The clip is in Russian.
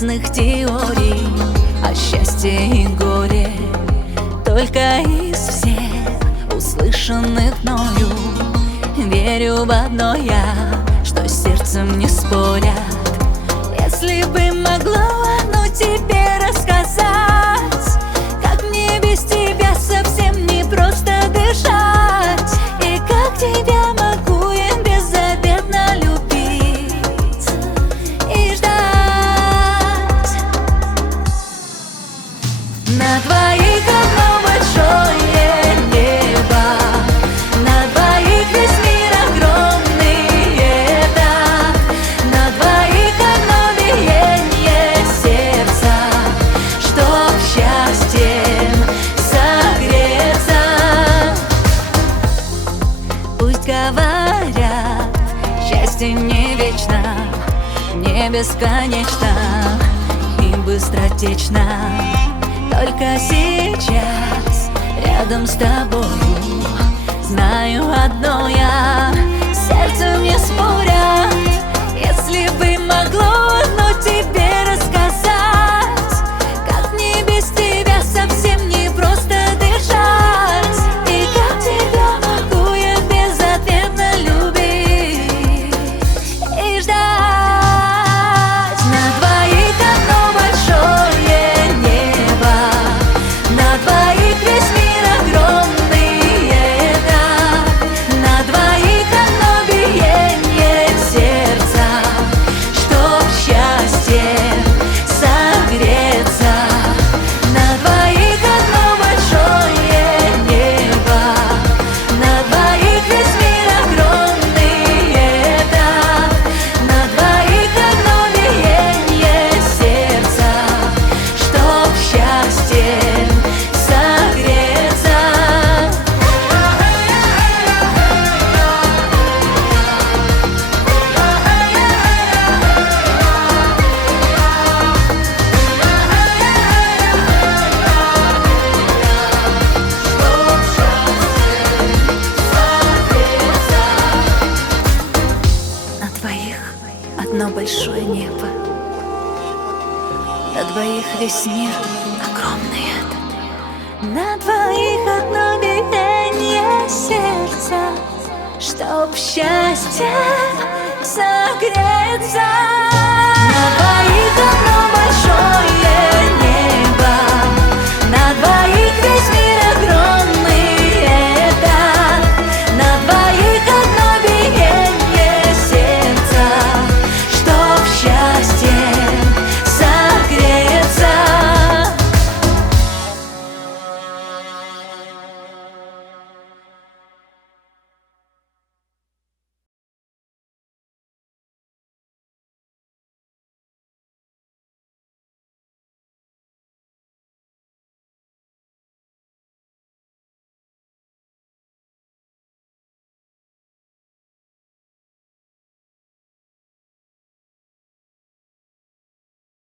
разных теорий о счастье и горе. Только из всех услышанных мною верю в одно я, что сердцем не спорят. Если бы могла, ну тебе рассказать, как мне без тебя совсем не просто дышать, и как тебя могу я беззаветно любить и ждать. На двоих одно большое небо, на двоих весь мир огромный это, на двоих одно биение сердца, чтоб счастьем согреться. Пусть говорят, счастье не вечно, не бесконечно и быстротечно. Только сейчас рядом с тобою знаю одно я, сердцем не спорят. Если бы могло, но тебе рассказать, как мне без тебя совсем не просто дышать, и как тебя могу я безответно любить и ждать. На двоих одно большое небо, на двоих весь мир огромный это, на двоих одно биение сердца, чтоб счастьем согреться. На двоих одно большое небо, на двоих весь мир огромный это, на двоих одно биение сердца, чтоб счастьем согреться. На двоих одно большое небо, на двоих весь мир огромный этот, на двоих одно биение сердца, чтоб счастьем согреться. На двоих одно большое